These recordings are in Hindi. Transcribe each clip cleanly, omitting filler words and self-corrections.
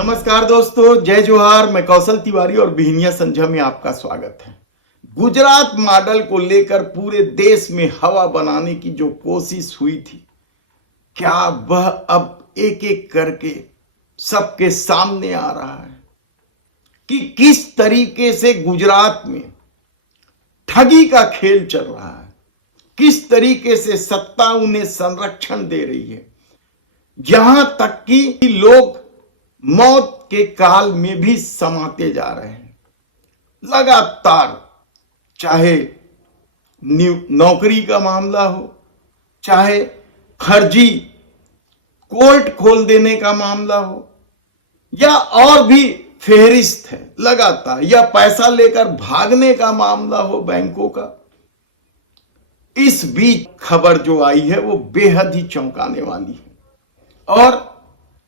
नमस्कार दोस्तों, जय जोहार। मैं कौशल तिवारी और बिहनिया संझा में आपका स्वागत है। गुजरात मॉडल को लेकर पूरे देश में हवा बनाने की जो कोशिश हुई थी, क्या वह अब एक एक करके सबके सामने आ रहा है कि किस तरीके से गुजरात में ठगी का खेल चल रहा है, किस तरीके से सत्ता उन्हें संरक्षण दे रही है, यहां तक कि लोग मौत के काल में भी समाते जा रहे हैं। लगातार चाहे नौकरी का मामला हो, चाहे फर्जी कोर्ट खोल देने का मामला हो, या और भी फेहरिस्त है लगातार, या पैसा लेकर भागने का मामला हो बैंकों का। इस बीच खबर जो आई है वो बेहद ही चौंकाने वाली है और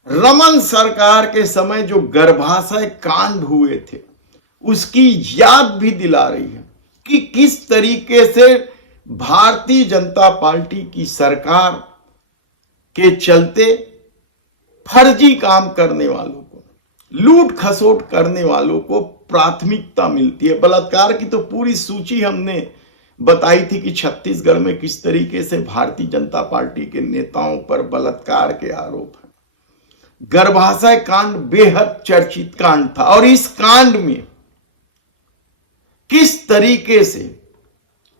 रमन सरकार के समय जो गर्भाशय कांड हुए थे उसकी याद भी दिला रही है कि किस तरीके से भारतीय जनता पार्टी की सरकार के चलते फर्जी काम करने वालों को, लूट खसोट करने वालों को प्राथमिकता मिलती है। बलात्कार की तो पूरी सूची हमने बताई थी कि छत्तीसगढ़ में किस तरीके से भारतीय जनता पार्टी के नेताओं पर बलात्कार के आरोप हैं। गर्भाशय कांड बेहद चर्चित कांड था और इस कांड में किस तरीके से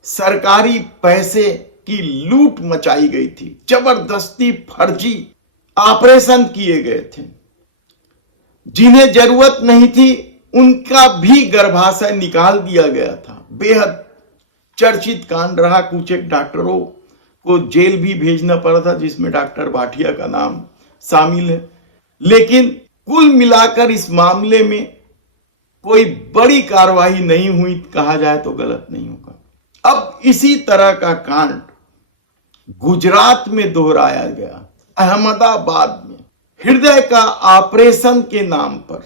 सरकारी पैसे की लूट मचाई गई थी, जबरदस्ती फर्जी ऑपरेशन किए गए थे, जिन्हें जरूरत नहीं थी उनका भी गर्भाशय निकाल दिया गया था। बेहद चर्चित कांड रहा। कुछ एक डॉक्टरों को जेल भी भेजना पड़ा था, जिसमें डॉक्टर भाटिया का नाम शामिल है। लेकिन कुल मिलाकर इस मामले में कोई बड़ी कार्रवाई नहीं हुई, कहा जाए तो गलत नहीं होगा। अब इसी तरह का कांड गुजरात में दोहराया गया। अहमदाबाद में हृदय का ऑपरेशन के नाम पर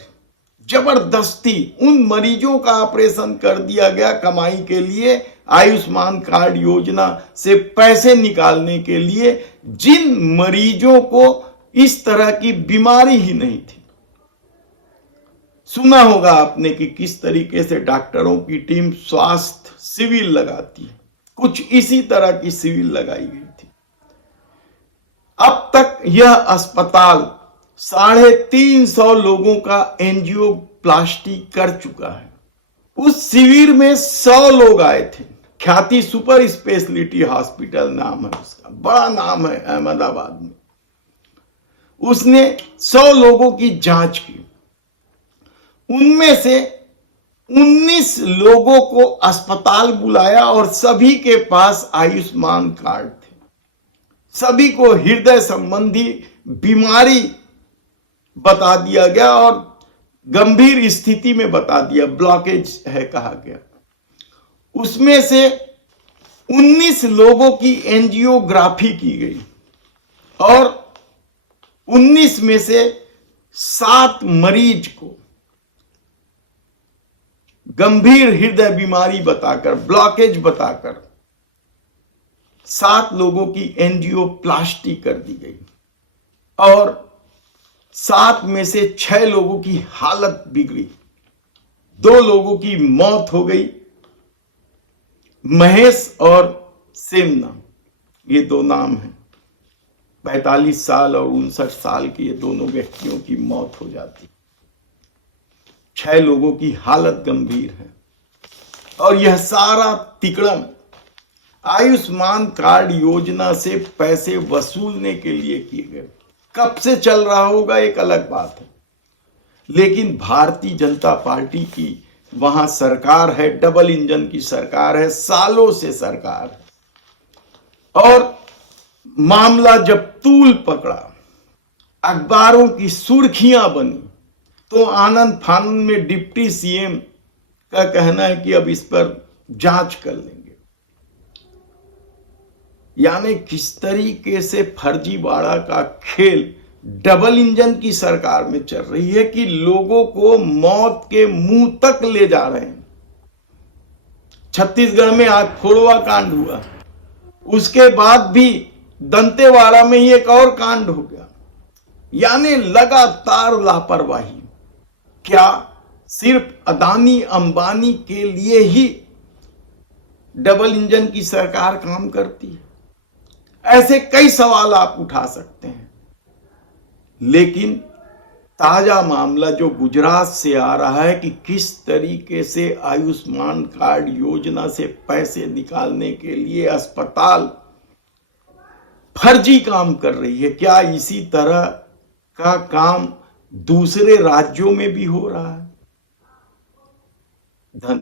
जबरदस्ती उन मरीजों का ऑपरेशन कर दिया गया कमाई के लिए, आयुष्मान कार्ड योजना से पैसे निकालने के लिए, जिन मरीजों को इस तरह की बीमारी ही नहीं थी। सुना होगा आपने कि किस तरीके से डॉक्टरों की टीम स्वास्थ्य शिविर लगाती है, कुछ इसी तरह की शिविर लगाई गई थी। अब तक यह अस्पताल 350 लोगों का एंजियोप्लास्टी कर चुका है। उस शिविर में 100 लोग आए थे। ख्याति सुपर स्पेशलिटी हॉस्पिटल नाम है उसका, बड़ा नाम है अहमदाबाद में। उसने 100 लोगों की जांच की। उनमें से 19 लोगों को अस्पताल बुलाया और सभी के पास आयुष्मान कार्ड थे। सभी को हृदय संबंधी बीमारी बता दिया गया और गंभीर स्थिति में बता दिया, ब्लॉकेज है कहा गया। उसमें से 19 लोगों की एंजियोग्राफी की गई और 19 में से 7 मरीज को गंभीर हृदय बीमारी बताकर, ब्लॉकेज बताकर 7 लोगों की एंजियोप्लास्टी कर दी गई और 7 में से 6 लोगों की हालत बिगड़ी। 2 लोगों की मौत हो गई, महेश और सेमना, ये 2 नाम हैं। 45 साल और 59 साल के ये दोनों व्यक्तियों की मौत हो जाती। 6 लोगों की हालत गंभीर है और यह सारा तिकड़म आयुष्मान कार्ड योजना से पैसे वसूलने के लिए किए गए। कब से चल रहा होगा एक अलग बात है, लेकिन भारतीय जनता पार्टी की वहां सरकार है, डबल इंजन की सरकार है, सालों से सरकार है। और मामला जब तूल पकड़ा, अखबारों की सुर्खियां बनी, तो आनंद फानंद में डिप्टी सीएम का कहना है कि अब इस पर जांच कर लेंगे। यानी किस तरीके से फर्जीवाड़ा का खेल डबल इंजन की सरकार में चल रही है कि लोगों को मौत के मुंह तक ले जा रहे हैं। छत्तीसगढ़ में आज खोड़वा कांड हुआ, उसके बाद भी दंतेवाड़ा में ही एक और कांड हो गया। यानी लगातार लापरवाही। क्या सिर्फ अदानी अंबानी के लिए ही डबल इंजन की सरकार काम करती है? ऐसे कई सवाल आप उठा सकते हैं, लेकिन ताजा मामला जो गुजरात से आ रहा है कि किस तरीके से आयुष्मान कार्ड योजना से पैसे निकालने के लिए अस्पताल फर्जी काम कर रही है, क्या इसी तरह का काम दूसरे राज्यों में भी हो रहा है? धन्यवाद।